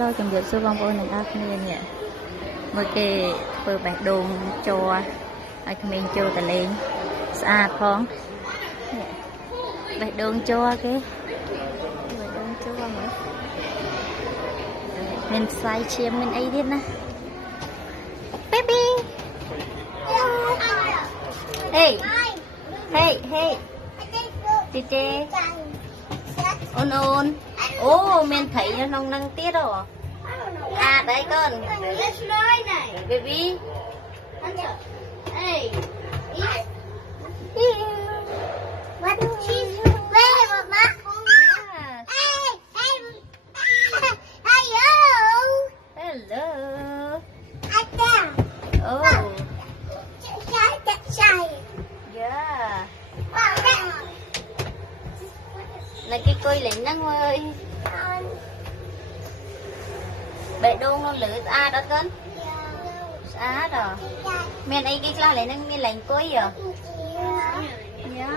Hello, chào mừng sư vong vô này ác nhiên nhỉ. Mới kê vừa bạch đồn cho ai mình cho ta lên xa phong bạch đồn cho cái bạch đồn cho mà mình sai chiêm mình ấy đi nè baby hey hey hey tê tê ôn ôn ô mình thấy nó nông năng tiết rồi à đấy con baby hey what she's where mama hey hello Ada oh yeah coi lên nắng ơi bệ đôn nó lử a đó cân á rồi men ấy cái la lại nắng men lạnh coi giờ nhớ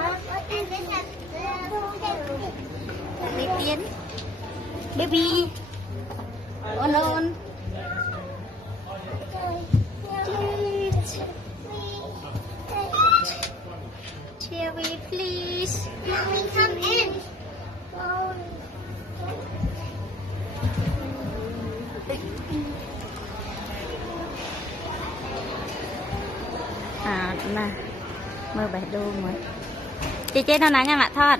đi tiến baby ôn ôn Cherry please mommy come in à nè mơ bảy đô rồi chị chế nó nắng ngay mặt thọt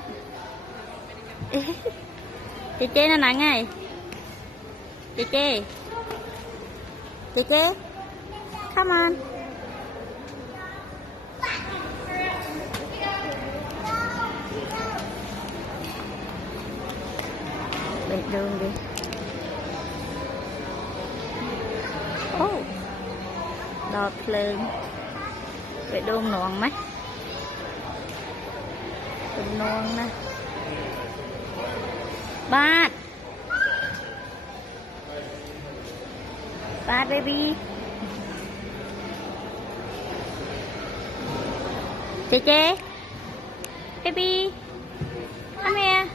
chị chế nó nắng ngay chị chế come on bảy đường đi oh đọt lên bảy đôn nón mấy tụm nón nè bát baby chế baby come here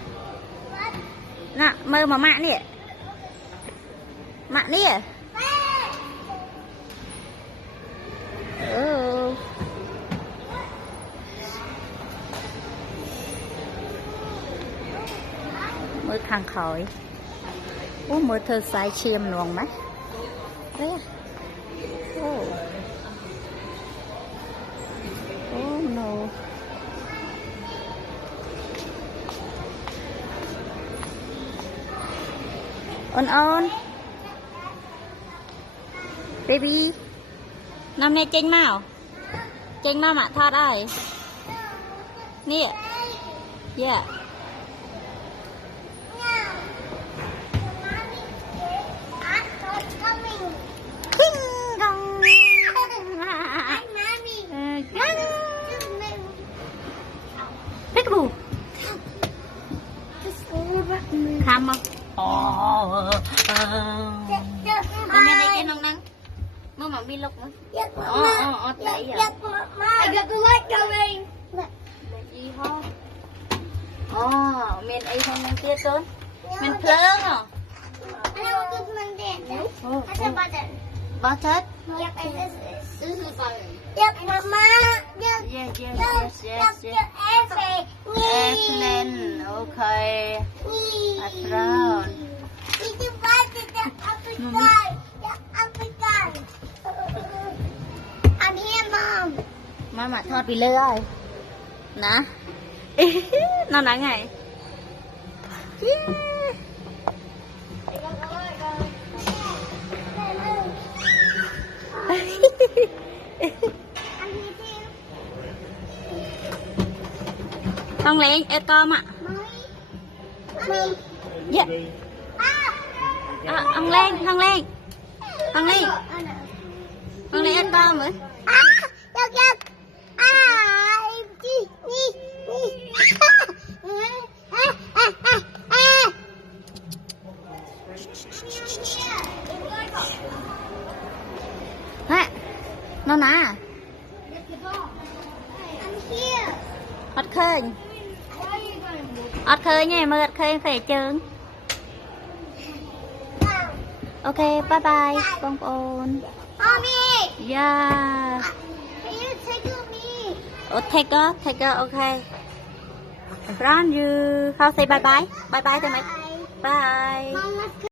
nè mơ mà mạng đi mới khang khỏi mới thơ sai chiêm luồng mắt đấy no ôn baby năm nay chênh mau mà thoát ai nè yeah khăm không? Hôm nay cái nông năng mơ mà bi lục nữa. Đấy giờ. I got the light going. Gì không? Mình ấy không năng tiết tốt. Mình phớng à? I know what this one did. That's a button. Button? Yep, and this is button. Yep, mama. Yep. Yes. Airplane. Okay. That's round. Did you buy the African? The African. I'm here, mom. Mà thoát bị lơ rồi. Nè. Nó nắng này. Con lên em con ạ. Dạ. Con lên em con mới. Nó nà. Ọt khơi nha, mơ ọt khơi phải trơn. Okay, bye bye បងប្អូន Mommy, Yeah can you take me? Oh, take her, okay. In front you. How say bye bye? Bye bye to me. Bye. Mom, let's go.